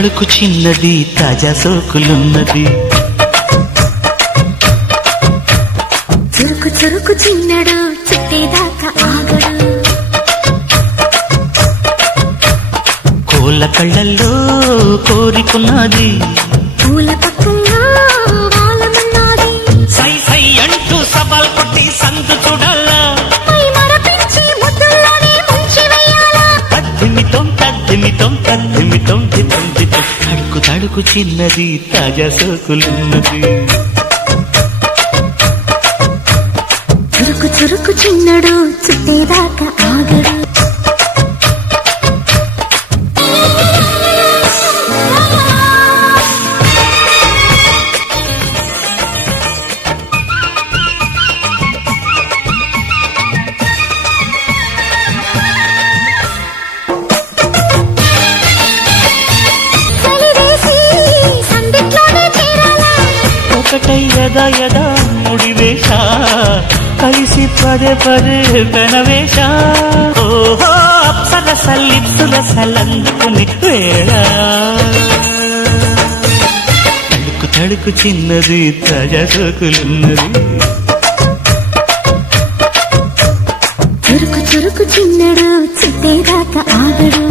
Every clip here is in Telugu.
తడుకు చిన్నది తాజా సోకులున్నది చురుకు చురుకు చిన్నడు చుట్టేదాకా ఆగడు కోళ్ళ కళ్ళల్లో కోరికున్నది పూల పక్కల్లో వాలమన్నది సై సై అంటూ సవాల్ కొట్టి సందు చూడాలా పై మరపించి ముద్దుల్లోనే ముంచి వెయ్యాలా తద్దిమితం తద్దిమితం తద్దిమితం దితందితం తడుకు తడుకు చిన్నది తాజా సోకులున్నది చురుకు చురుకు చిన్నడు చుట్టేదాకా ఆగడు ఒకటయ్యదా యదా ముడివేష కలిసి పదే పదే పెనవేష ఓహో అప్సరసల్లిప్సుల సలందుకుని వేళ తడుకు తడుకు చిన్నది తాజా సోకులున్నది చురుకు చురుకు చిన్నడు చుట్టేదాకా ఆగడు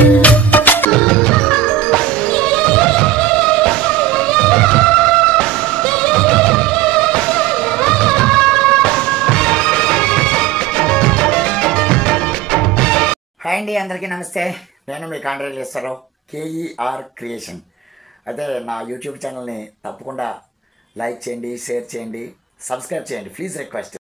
హాయ్ అండి, అందరికీ నమస్తే. నేను మీ కాండ్రేశ్వరరావు, కేఈఆర్ క్రియేషన్. అయితే నా యూట్యూబ్ ఛానల్ని తప్పకుండా లైక్ చేయండి, షేర్ చేయండి, సబ్స్క్రైబ్ చేయండి. Please request.